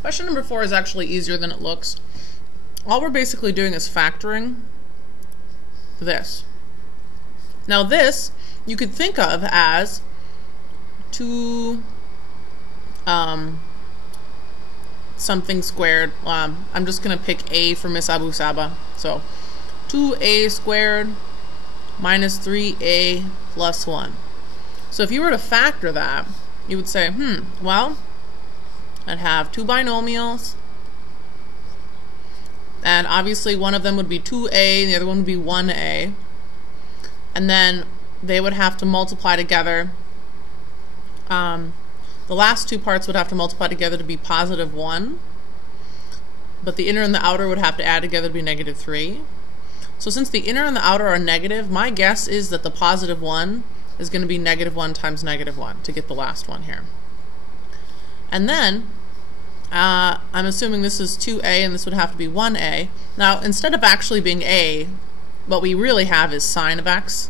Question number 4 is actually easier than it looks. All we're basically doing is factoring this. Now this, you could think of as 2 something squared. I'm just going to pick A for Miss Abu Saba. So 2A squared minus 3A plus 1. So if you were to factor that, you would say, well, I'd have 2 binomials, and obviously one of them would be 2A and the other one would be 1A, and then they would have to multiply together. The last 2 parts would have to multiply together to be positive 1, but the inner and the outer would have to add together to be negative 3. So since the inner and the outer are negative, my guess is that the positive 1 is going to be negative 1 times negative 1 to get the last one here. And then I'm assuming this is 2A and this would have to be 1A. Now instead of actually being A, what we really have is sine of x.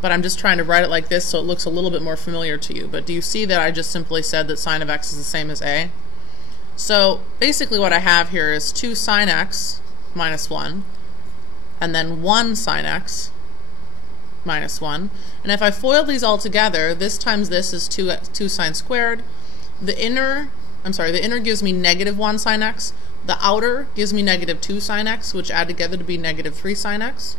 But I'm just trying to write it like this so it looks a little bit more familiar to you. But do you see that I just simply said that sine of x is the same as A? So basically what I have here is 2 sine x minus 1, and then 1 sine x minus 1. And if I FOIL these all together, this times this is 2 sine squared. The inner gives me negative 1 sine x. The outer gives me negative 2 sine x, which add together to be negative 3 sine x.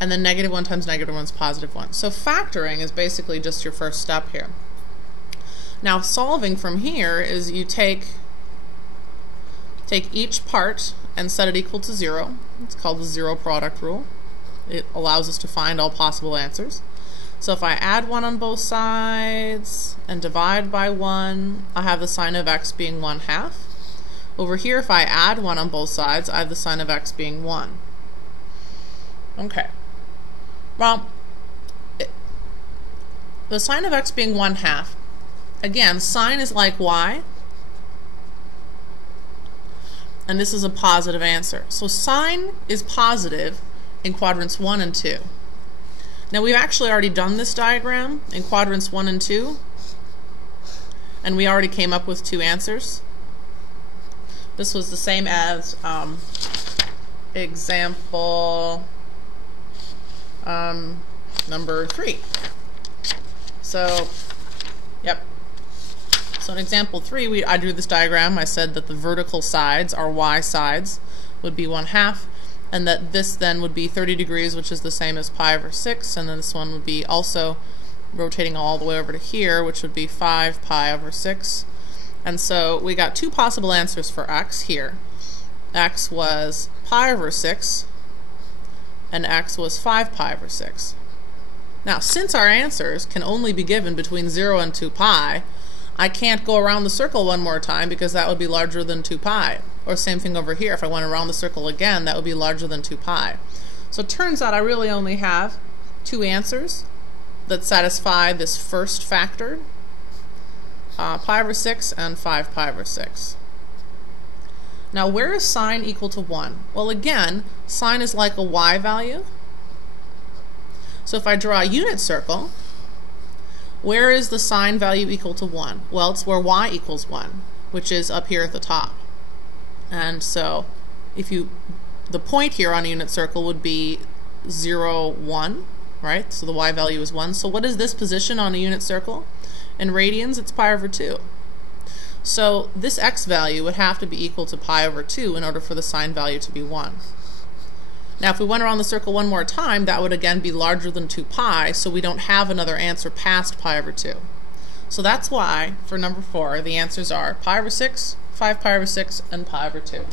And then negative 1 times negative 1 is positive 1. So factoring is basically just your first step here. Now solving from here is you take each part and set it equal to 0. It's called the zero product rule. It allows us to find all possible answers. So if I add 1 on both sides and divide by 1, I have the sine of x being 1/2. Over here, if I add 1 on both sides, I have the sine of x being 1. Okay. Well, the sine of x being 1/2, again, sine is like y, and this is a positive answer. So sine is positive in quadrants 1 and 2. Now we've actually already done this diagram in quadrants 1 and 2, and we already came up with 2 answers. This was the same as example number 3. So, yep. So in example 3, I drew this diagram. I said that the vertical sides, our y sides, would be 1/2, and that this then would be 30 degrees, which is the same as pi over 6, and then this one would be also rotating all the way over to here, which would be 5 pi over 6. And so we got 2 possible answers for x here. X was pi over 6, and x was 5 pi over 6. Now, since our answers can only be given between 0 and 2 pi, I can't go around the circle one more time because that would be larger than 2 pi. Or same thing over here, if I went around the circle again, that would be larger than 2 pi. So it turns out I really only have 2 answers that satisfy this first factor, pi over 6 and 5 pi over 6. Now where is sine equal to 1? Well again, sine is like a y value. So if I draw a unit circle, where is the sine value equal to 1? Well, it's where y equals 1, which is up here at the top. And so the point here on a unit circle would be 0, 1, right? So the y value is 1. So what is this position on a unit circle? In radians, it's pi over 2. So this x value would have to be equal to pi over 2 in order for the sine value to be 1. Now if we went around the circle one more time, that would again be larger than 2 pi, so we don't have another answer past pi over 2. So that's why, for number 4, the answers are pi over 6, 5 pi over 6, and pi over 2.